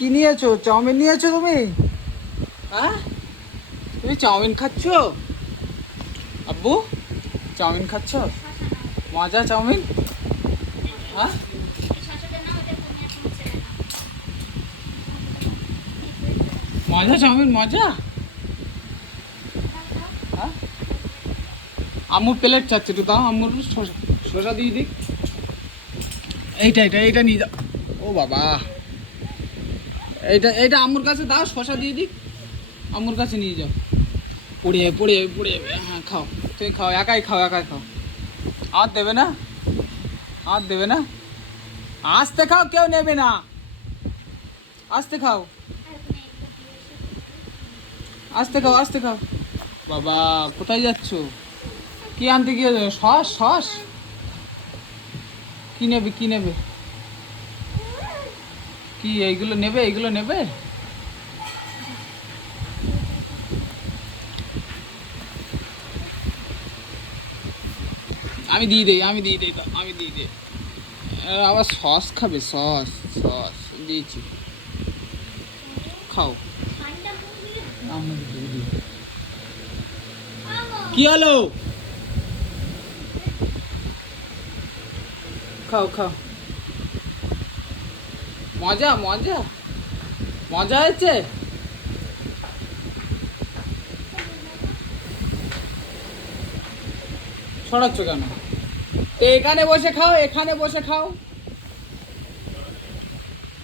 কি নিয়েছো? চাউমিন নিয়েছো তুমি? হ্যাঁ, তুমি চাউমিন খাচ্ছ? আব্বু চাউমিন খাচ্ছ? মজা চাউমিন? হ্যাঁ, মজা চাউমিন মজা? হ্যাঁ, আম্মু প্লেট চাচ্ছে, একটু দাও আম্মুর শসা। শসা দিয়ে দিক। এইটা নিয়ে যাও। ও বাবা, এইটা আম্মুর কাছে দাও, শসা দিয়ে দিক। আম্মুর কাছে নিয়ে যাও। পড়ে হ্যাঁ, খাও। তুমি খাও, একাই খাও, একাই খাও। আর দেবে না, আর দেবে না। আস্তে খাও, কেউ নেবে না। আস্তে খাও, আস্তে খাও, আস্তে খাও। বাবা, কোথায় যাচ্ছ? কি আনতে গিয়ে? Sauce sauce? কি নেবে, কি নেবে? কি এইগুলো নেবে, এইগুলো নেবে? আমি দিয়ে দিই, আমি দিয়ে দিই, আমি দিয়ে দিই। আবার সস খাবে? সস সস দিয়েছি, খাও। আমি দিয়ে দিই। কি হলো? খাও খাও। মজা মজা মজা হয়েছে? ছড়াচ্ছ কেন? তো এখানে বসে খাও, এখানে বসে খাও।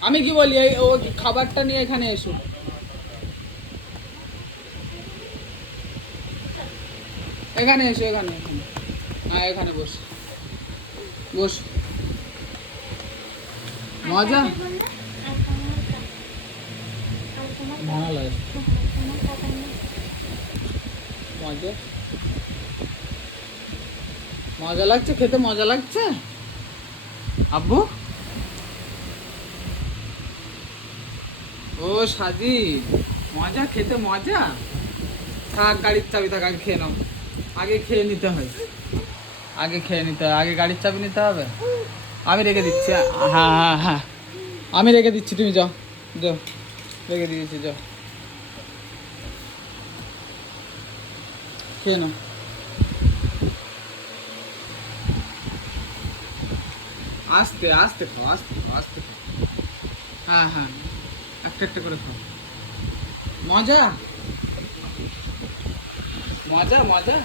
আমি কি বলি, এই ও খাবারটা নিয়ে এখানে এসো। এখানে এসো, এখানে এখানে। হ্যাঁ, এখানে বস, বস। মজা? ভালো লাগে। মজা, মজা লাগছে খেতে, মজা লাগছে আব্বু? ও সাজি, মজা খেতে, মজা। থাক, গাড়ির চাবি থাক, আগে খেয়ে নাও। আগে খেয়ে নিতে হয়, আগে খেয়ে নিতে হয়, আগে গাড়ির চাবি নিতে হবে। আমি রেখে দিচ্ছি। হ্যাঁ হ্যাঁ হ্যাঁ, আমি রেখে দিচ্ছি, তুমি যাও, যাও। রেখে দিয়েছি, যাও, খেয়ে নাও। আস্তে আস্তে খাও, আস্তে খাও, আস্তে খাও। হ্যাঁ হ্যাঁ, একটা একটা করে খাও। মজা মজা মজা,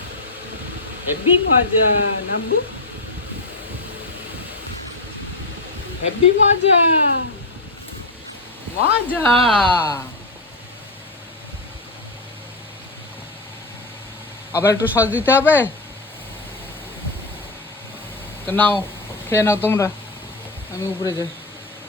হেভি মজা। নামবু, হেভি মজা, মজা। আবার একটু সস দিতে হবে তো, নাও খেয়ে নাও তোমরা, আমি উপরে যাই।